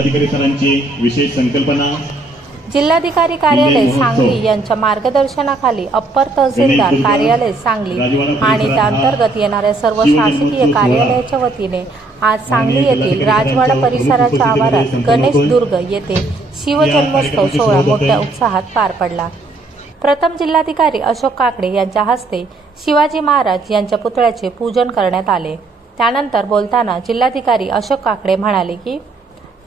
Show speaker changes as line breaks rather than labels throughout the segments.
अधिकारी सरांची विशेष संकल्पना
जिल्हाधिकारी कार्यालय सांगली यांच्या मार्गदर्शनाखाली अप्पर तहसीलदार कार्यालय सांगली आणि त्या अंतर्गत येणाऱ्या सर्व शासकीय कार्यालयाच्या वतीने आज सांगली येथील राजवाडा परिसराच्या आवारात गणेश दुर्ग येथे शिवजन्मोत्सव सोहळा मोठ्या उत्साहात पार पडला. प्रथम जिल्हाधिकारी अशोक काकडे यांच्या हस्ते शिवाजी महाराज यांच्या पुतळ्याचे पूजन करण्यात आले. त्यानंतर बोलताना जिल्हाधिकारी अशोक काकडे म्हणाले की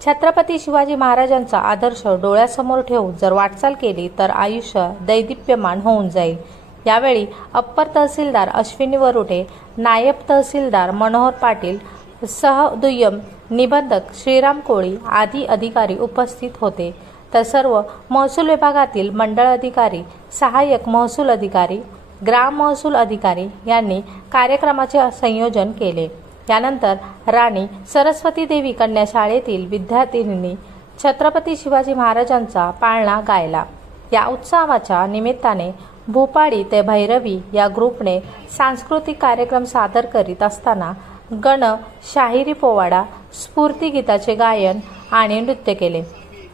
छत्रपती शिवाजी महाराजांचा आदर्श डोळ्यासमोर ठेवून जर वाटचाल केली तर आयुष्य दैदिप्यमान होऊन जाईल. यावेळी अप्पर तहसीलदार अश्विनी वरुटे नायब तहसीलदार मनोहर पाटील सह दुय्यम निबंधक श्रीराम कोळी आदी अधिकारी उपस्थित होते. तर सर्व महसूल विभागातील मंडळ अधिकारी सहाय्यक महसूल अधिकारी ग्राम महसूल अधिकारी यांनी कार्यक्रमाचे संयोजन केले. यानंतर राणी सरस्वती देवी कन्या शाळेतील विद्यार्थिनींनी छत्रपती शिवाजी महाराजांचा पाळणा गायला. या उत्सवाच्या निमित्ताने भूपाळी ते भैरवी या ग्रुपने सांस्कृतिक कार्यक्रम सादर करीत असताना गण शाहिरी पोवाडा स्फूर्तिगीताचे गायन आणि नृत्य केले.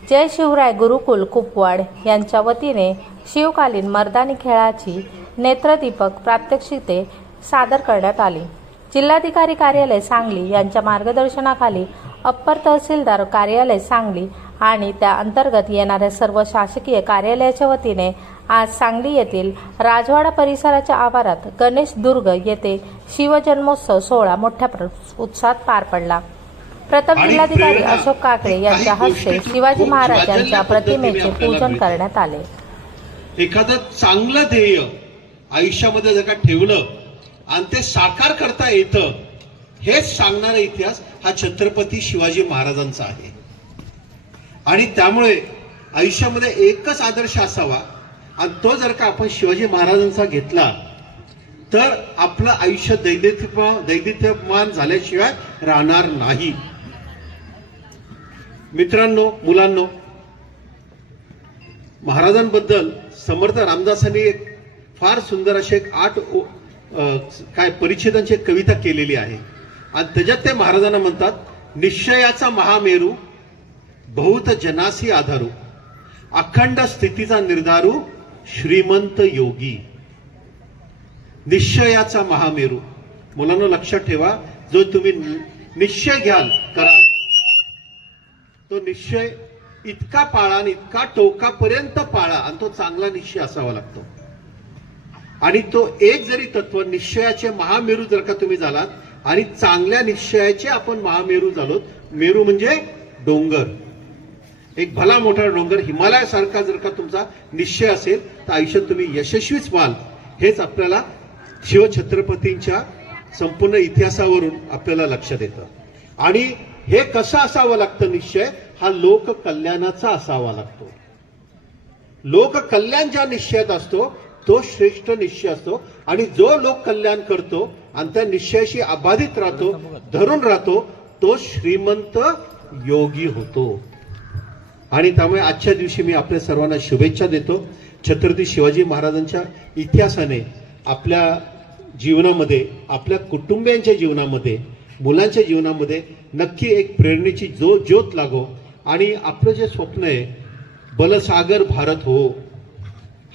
जय शिवराय गुरुकुल कुपवाड यांच्या वतीने शिवकालीन मर्दानी खेळाची नेत्रदीपक प्रात्यक्षिते सादर करण्यात आली. जिल्हाधिकारी कार्यालय सांगली यांच्या मार्गदर्शनाखाली अप्पर तहसीलदार कार्यालय सांगली आणि त्या अंतर्गत येणाऱ्या सर्व शासकीय कार्यालयाच्या वतीने आज सांगली येथील राजवाडा परिसराच्या आवारात गणेश दुर्ग येथे शिवजन्मोत्सव सोहळा मोठ्या उत्साहात पार पडला प्रथम जिल्हाधिकारी अशोक काकडे यांच्या हस्ते शिवाजी
जाज्वल्य पद्धतीने
प्रतिमेचे पूजन. करण्यात आले
एखादं चांगलं ध्येय आयुष्यामध्ये जर का ठेवलं आणि ते साकार करता येतं. हेच सांगणारा इतिहास हा छत्रपती शिवाजी महाराजांचा आहे. आणि त्यामुळे आयुष्यामध्ये एकच आदर्श असावा आणि तो जर का आपण शिवाजी महाराजांचा घेतला तर आपलं आयुष्य दैदित्यमान दैदित्यमान झाल्याशिवाय राहणार नाही. मित्रांनो मुलांनो महाराजांबद्दल समर्थ रामदासांनी एक फार सुंदर असे एक आठ काय परिच्छेदांची कविता केलेली आहे. आणि त्याच्यात ते महाराजांना म्हणतात निश्चयाचा महामेरू बहुत जनासी आधारू अखंड स्थितीचा निर्धारू श्रीमंत योगी. निश्चयाचा महामेरू. मुलांना लक्षात ठेवा जो तुम्ही नि- निश्चय घ्याल कराल. तो निश्चय इतका पाळा आणि इतका टोकापर्यंत पाळा आणि तो चांगला निश्चय असावा लागतो. आणि तो एक जरी तत्व निश्चयाचे महामेरू जर का तुम्ही झालात आणि चांगल्या निश्चयाचे आपण महामेरू झालो मेरू म्हणजे डोंगर. एक भला मोठा डोंगर हिमालयासारखा जर का तुमचा निश्चय असेल तर आयुष्यात तुम्ही यशस्वीच व्हाल. हेच आपल्याला शिवछत्रपतींच्या संपूर्ण इतिहासावरून आपल्याला लक्षात येतं आणि हे कसं असावं लागतं निश्चय? हा लोक कल्याणाचा असावा लागतो. लोक कल्याण ज्या निश्चयात असतो तो श्रेष्ठ निश्चय असतो. आणि जो लोक कल्याण करतो आणि त्या निश्चयाशी अबाधित राहतो धरून राहतो तो श्रीमंत योगी होतो. आणि त्यामुळे आजच्या दिवशी मी आपल्या सर्वांना शुभेच्छा देतो. छत्रपती शिवाजी महाराजांच्या इतिहासाने आपल्या जीवनामध्ये आपल्या कुटुंबियांच्या जीवनामध्ये मुलांच्या जीवनामध्ये नक्की एक प्रेरणेची जो ज्योत लागो. आणि आपलं जे स्वप्न आहे बलसागर भारत हो.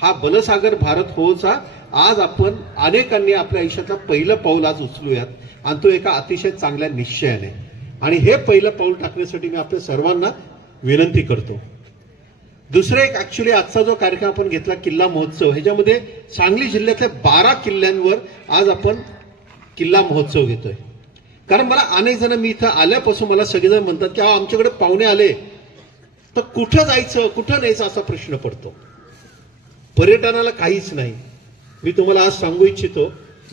हा बलसागर भारत होचा आज आपण अनेकांनी आपल्या आयुष्यातलं पहिलं पाऊल आज उचलूयात. आणि तो एका अतिशय चांगल्या निश्चयाने. आणि हे पहिलं पाऊल टाकण्यासाठी मी आपल्या सर्वांना विनंती करतो. दुसरं एक ऍक्च्युली आजचा जो कार्यक्रम आपण घेतला किल्ला महोत्सव ह्याच्यामध्ये सांगली जिल्ह्यातल्या बारा किल्ल्यांवर आज आपण किल्ला महोत्सव घेतोय. कारण मला अनेक जण मी इथं आल्यापासून मला सगळेजण म्हणतात की अहो, आमच्याकडे पाहुणे आले. तर कुठं जायचं कुठं न्यायचं असा प्रश्न पडतो. पर्यटनाला काहीच नाही. मी तुम्हाला आज सांगू इच्छितो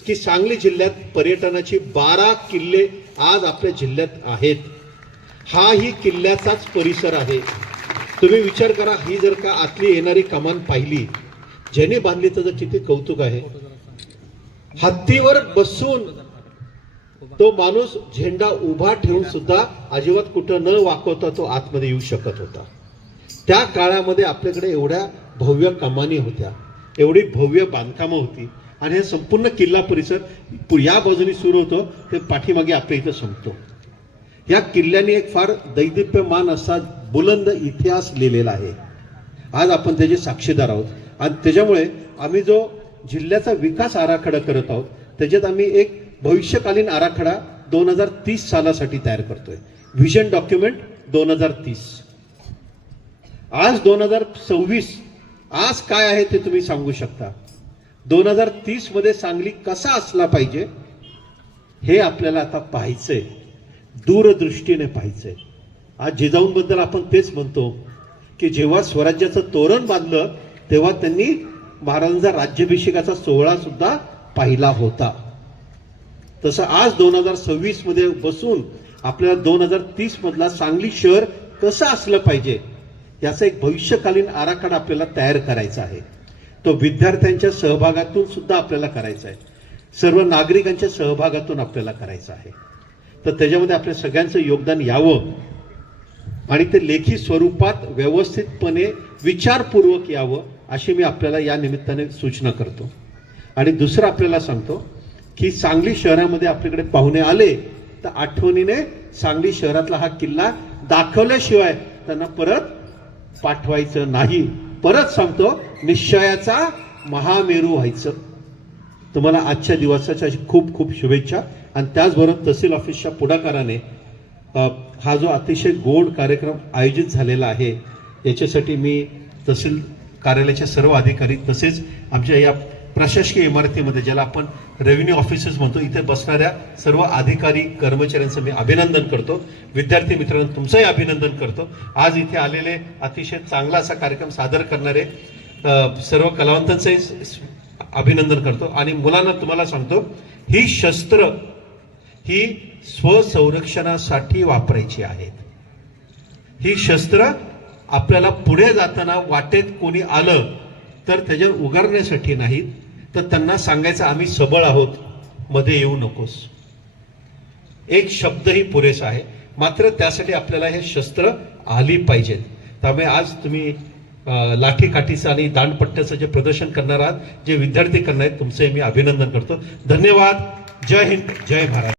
की सांगली जिल्ह्यात पर्यटनाची बारा किल्ले आज आपल्या जिल्ह्यात आहेत. हा ही किल्ल्याचाच परिसर आहे. तुम्ही विचार करा ही जर का आतली येणारी कमान पाहिली ज्याने बांधली त्याचं किती कौतुक आहे. हत्तीवर बसून तो माणूस झेंडा उभा ठेवून सुद्धा अजिबात कुठं न वाकवता तो आतमध्ये येऊ शकत होता. त्या काळामध्ये आपल्याकडे एवढ्या भव्य कमानी होत्या. एवढी भव्य बांधकामं होती. आणि हे संपूर्ण किल्ला परिसर या बाजूने सुरू होतो. ते पाठीमागे आपल्या इथं संपतो. या किल्ल्याने एक फार दैदिप्यमान असा बुलंद इतिहास लिहिलेला आहे. आज आपण त्याचे साक्षीदार आहोत. आणि त्याच्यामुळे आम्ही जो जिल्ह्याचा विकास आराखडा करत आहोत त्याच्यात आम्ही एक भविष्यकालीन आराखडा दोन हजार तीस सालासाठी तयार करतोय. व्हिजन डॉक्युमेंट दोन हजार तीस. आज दोन हजार सव्वीस आज काय आहे ते तुम्ही सांगू शकता. दोन हजार तीसमध्ये सांगली कसा असला पाहिजे हे आपल्याला आता पाहायचंय. दूरदृष्टीने पाहायचंय. आज जिजाऊंबद्दल आपण तेच म्हणतो की जेव्हा स्वराज्याचं तोरण बांधलं तेव्हा त्यांनी महाराजांचा राज्याभिषेकाचा सोहळा सुद्धा पाहिला होता. तसं आज दोन हजार सव्वीसमध्ये बसून आपल्याला दोन हजार तीस मधला सांगली शहर कसं असलं पाहिजे याचा एक भविष्यकालीन आराखडा आपल्याला तयार करायचा आहे. तो विद्यार्थ्यांच्या सहभागातून सुद्धा आपल्याला करायचा आहे. सर्व नागरिकांच्या सहभागातून आपल्याला करायचा आहे. तर त्याच्यामध्ये आपल्या सगळ्यांचं योगदान यावं. आणि ते लेखी स्वरूपात व्यवस्थितपणे विचारपूर्वक यावं अशी मी आपल्याला या निमित्ताने सूचना करतो. आणि दुसरं आपल्याला सांगतो की सांगली शहरामध्ये आपल्याकडे पाहुणे आले तर आठवणीने सांगली शहरातला हा किल्ला दाखवल्याशिवाय त्यांना परत पाठवायचं नाही. परत सांगतो निश्चयाचा महामेरू व्हायचं. तुम्हाला आजच्या दिवसाच्या खूप खूप शुभेच्छा. आणि त्याचबरोबर तहसील ऑफिसच्या पुढाकाराने हा जो अतिशय गोड कार्यक्रम आयोजित झालेला आहे याच्यासाठी मी तहसील कार्यालयाचे सर्व अधिकारी तसेच आमच्या या प्रशासकीय इमारतीमध्ये ज्याला आपण रेव्हेन्यू ऑफिसर्स म्हणतो इथे बसणाऱ्या सर्व अधिकारी कर्मचाऱ्यांचं मी अभिनंदन करतो. विद्यार्थी मित्रांनो तुमचंही अभिनंदन करतो. आज इथे आलेले अतिशय चांगला असा कार्यक्रम सादर करणारे सर्व कलावंतांचंही अभिनंदन करतो. आणि मुलांना तुम्हाला सांगतो ही शस्त्र ही स्वसंरक्षणासाठी वापरायची आहेत. ही शस्त्र आपल्याला पुढे जाताना वाटेत कोणी आलं तर त्याच्यावर उगारण्यासाठी नाहीत. तर त्यांना सांगायचं आम्ही सबळ आहोत मध्ये येऊ नकोस. एक शब्दही पुरेसा आहे. मात्र त्यासाठी आपल्याला हे शस्त्र आली पाहिजेत. त्यामुळे आज तुम्ही लाठीकाठीचं आणि दांडपट्ट्याचं जे प्रदर्शन करणार आहात जे विद्यार्थी करणार आहेत तुमचे मी अभिनंदन करतो. धन्यवाद. जय हिंद. जय भारत.